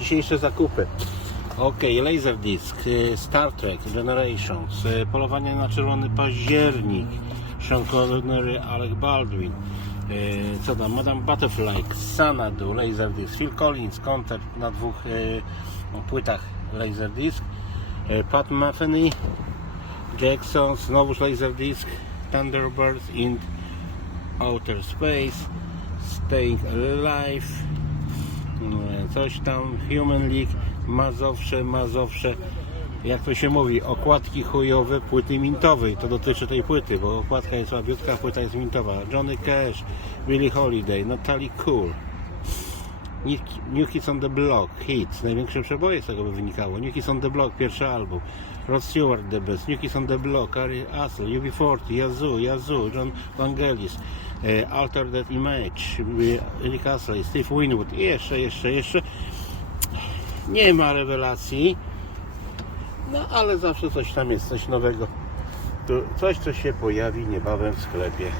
dzisiejsze zakupy. Ok, Laserdisc, y, Star Trek Generations, y, Polowanie na Czerwony Październik, Sean Connery, Alec Baldwin, y, co tam, Madame Butterfly, Xanadu, Laserdisc, Phil Collins, koncert na dwóch płytach Laserdisc, Pat Metheny, Jackson, znowuż Laserdisc, Thunderbirds in Outer Space, Staying Alive, coś tam, Human League, Mazowsze, Mazowsze, jak to się mówi, okładki chujowe płyty mintowej, to dotyczy tej płyty, bo okładka jest słabiutka, płyta jest mintowa. Johnny Cash, Billie Holiday, Natalie Cool, New Kids on the Block, hit, największe przeboje z tego by wynikało. New Kids on the Block, pierwszy album. Rod Stewart, The Best, New Kids on the Block, Harry Astle, UB40, Yazoo, Yazoo, John Vangelis, e, Alter That Image, e, Eric Astley, Steve Winwood, i jeszcze, jeszcze, jeszcze. Nie ma rewelacji, no ale zawsze coś tam jest, coś nowego. Coś, co się pojawi niebawem w sklepie.